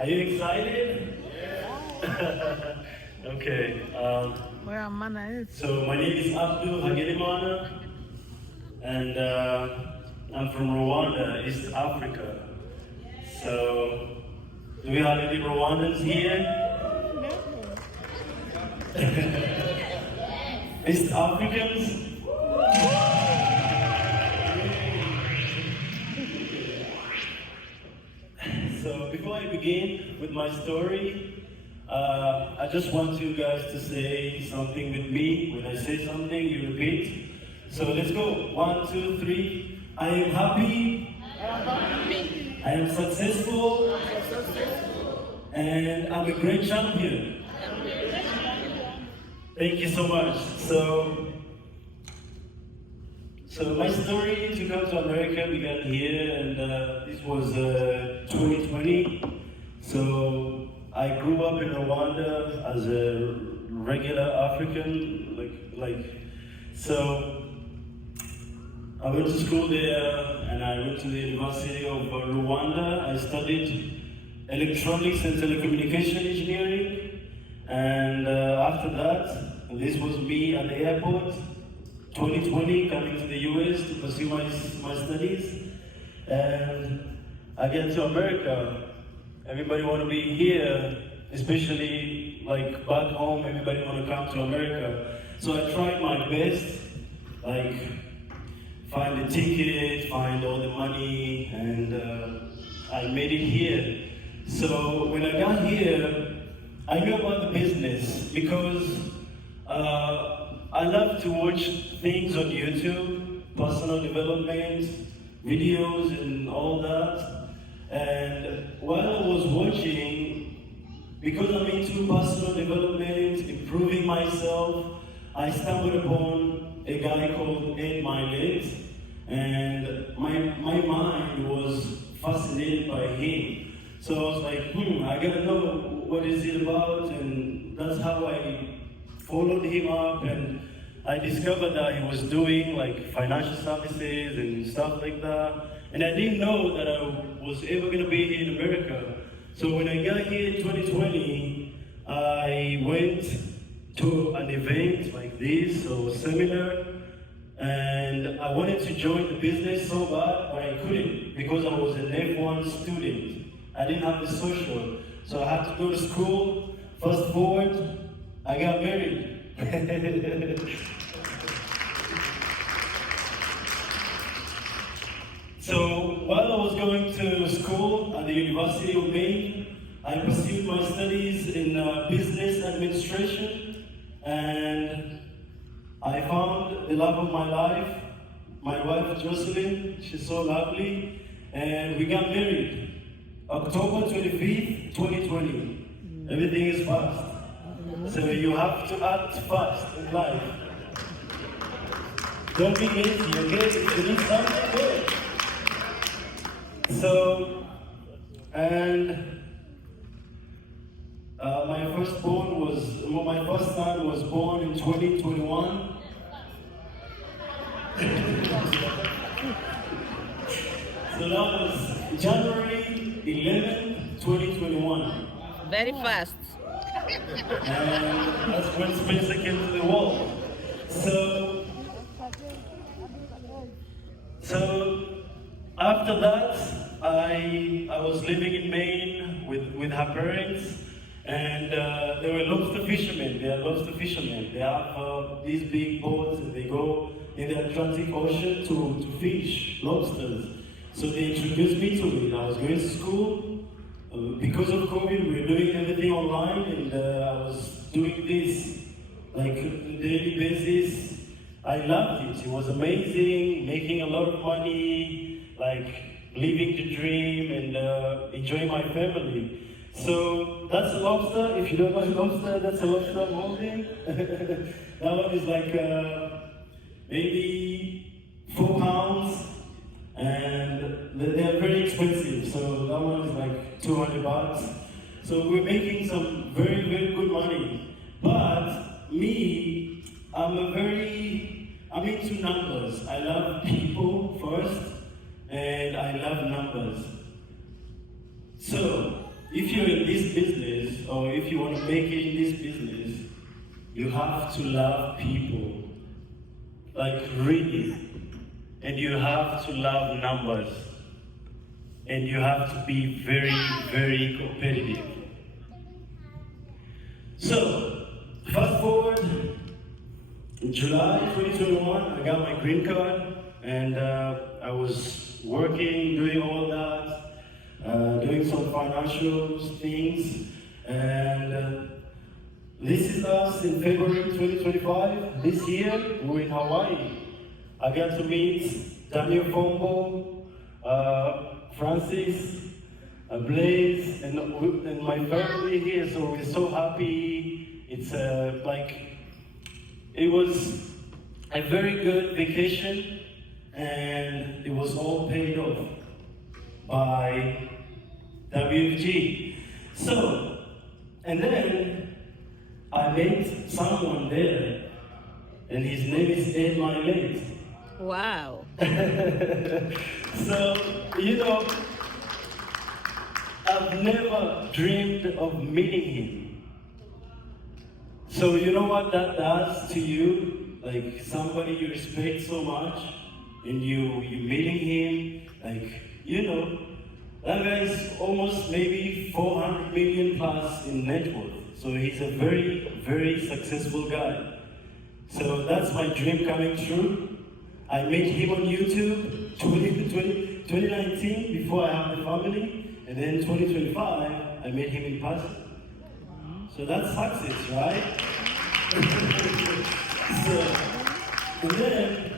Are you excited? Yeah. Okay. So my name is Abdul Hagelimana, and I'm from Rwanda, East Africa. So, do we have any Rwandans here? East Africans? So before I begin with my story, I just want you guys to say something with me. When I say something, you repeat. So let's go. 1, 2, 3. I am happy. I am successful. And I'm a great champion. Thank you so much. So my story to come to America began here, and this was 2020. So I grew up in Rwanda as a regular African, so I went to school there, and I went to the University of Rwanda. I studied electronics and telecommunication engineering, and after that, this was me at the airport. 2020, coming to the US to pursue my studies, and I get to America. Everybody want to be here, especially like back home. Everybody want to come to America. So I tried my best, like find the ticket, find all the money, and I made it here. So when I got here, I knew about the business because I love to watch things on YouTube, personal development, videos and all that. And while I was watching, because I'm into personal development, improving myself, I stumbled upon a guy called Ed Milet, and my mind was fascinated by him. So I was like, I gotta know what is it about, and that's how I followed him up, and I discovered that he was doing like financial services and stuff like that. And I didn't know that I was ever gonna be here in America. So when I got here in 2020, I went to an event like this, or seminar, and I wanted to join the business so bad, but I couldn't because I was an F1 student. I didn't have the social, so I had to go to school. Fast forward, I got married. So while I was going to school at the University of Maine, I pursued my studies in business administration, and I found the love of my life, my wife Jocelyn. She's so lovely, and we got married October 25th, 2020. Everything is fast. So you have to act fast in life. Don't be lazy, okay? You need something good. So, and my first son was born in 2021. So that was January 11th, 2021. Very fast. And that's when Spencer came to the world. So after that, I was living in Maine with her parents, and they were lobster fishermen. They are lobster fishermen. They have these big boats, and they go in the Atlantic Ocean to fish lobsters. So they introduced me to it. I was going to school. Because of COVID, we were doing everything online, and I was doing this like on a daily basis. I loved it. It was amazing, making a lot of money, like living the dream and enjoying my family. So that's a lobster. If you don't know lobster, that's a lobster I'm holding. That one is like maybe 4 pounds. And they're very expensive, so that one is like 200 bucks. So we're making some very, very good money. But me, I'm into numbers. I love people first, and I love numbers. So if you're in this business or if you want to make it in this business, you have to love people, like really, and you have to love numbers, and you have to be very, very competitive. So, fast forward, in July 2021, I got my green card, and I was working, doing all that, doing some financial things, and this is us in February 2025. This year, we're in Hawaii. I got to meet Daniel Fombo, Francis, Blaze, and my family here, so we're so happy. It's it was a very good vacation, and it was all paid off by WFG. So, and then I met someone there, and his name is Ed Milet. Wow. So, you know, I've never dreamed of meeting him. So you know what that does to you? Like somebody you respect so much, and you meeting him, like, you know, that guy is almost maybe 400 million plus in net worth. So he's a very, very successful guy. So that's my dream coming true. I met him on YouTube 2019 before I had the family, and then 2025 I met him in person. So that's success, right? So, and then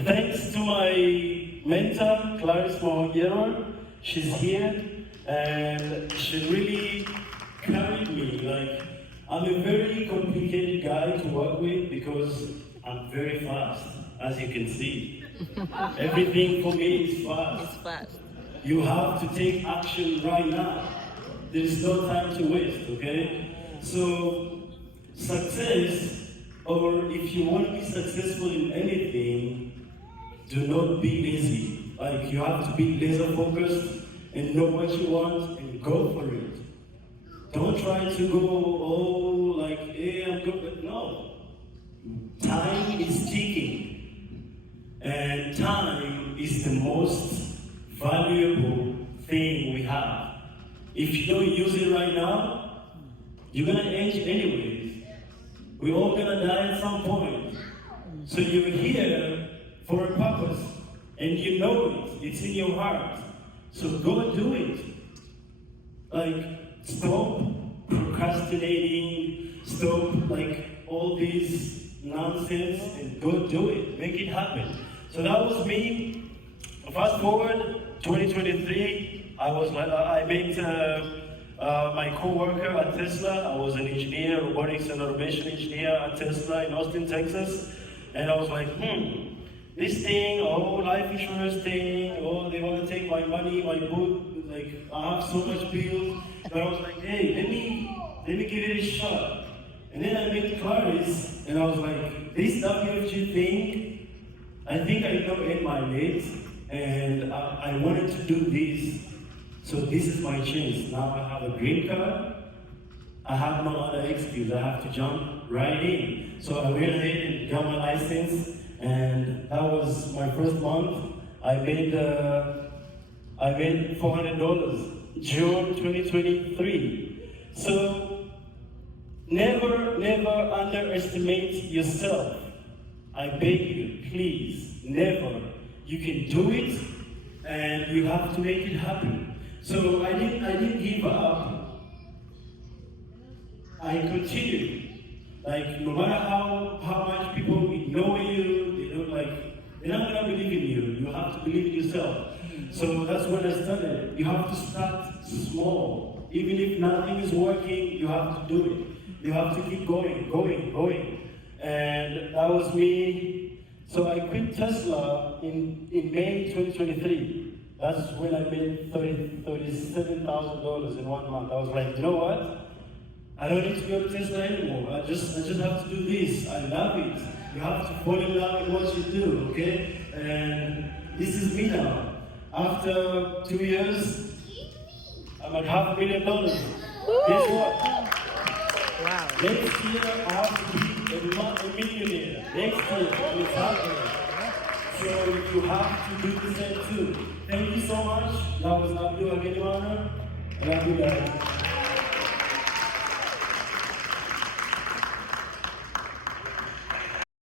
thanks to my mentor, Clarice Mawagero, she's here, and she really carried me. Like, I'm a very complicated guy to work with because I'm very fast, as you can see. Everything for me is fast. It's fast. You have to take action right now. There is no time to waste, okay? So, success, or if you want to be successful in anything, do not be lazy. Like, you have to be laser focused and know what you want and go for it. Don't try to go, oh, like, hey, I'm good. No. Time is ticking. And time is the most valuable thing we have. If you don't use it right now, you're gonna age anyways. We're all gonna die at some point. So you're here for a purpose, and you know it. It's in your heart. So go do it. Like, stop procrastinating, stop like all this nonsense, and go do it. Make it happen. So that was me. Fast forward, 2023, I met my co-worker at Tesla. I was an engineer, robotics and automation engineer at Tesla in Austin, Texas. And I was like, this thing, life insurance thing, they want to take my money, my book, like, I have so much bills. But I was like, hey, let me give it a shot. And then I met Clarice, and I was like, this WFG thing, I think I know in my mates, and I wanted to do this. So this is my chance. Now I have a green card. I have no other excuse. I have to jump right in. So I went ahead and got my license, and that was my first month. I made $400, June 2023. So never underestimate yourself. I beg you, please, never. You can do it, and you have to make it happen. So I didn't give up. I continued. Like, no matter how much people ignore you, they're not gonna believe in you. You have to believe in yourself. So that's when I started. You have to start small. Even if nothing is working, you have to do it. You have to keep going. And that was me. So I quit Tesla in May 2023. That's when I made $37,000 in 1 month. I was like, you know what? I don't need to go to Tesla anymore. I just have to do this. I love it. You have to fall in love with what you do, okay? And this is me now. After 2 years, like $500,000. Guess what? Wow. Next year, I have to be a millionaire. Next year, it's happening. So you have to do the same too. Thank you so much. That was Abdul Agenwana, and I'll be back.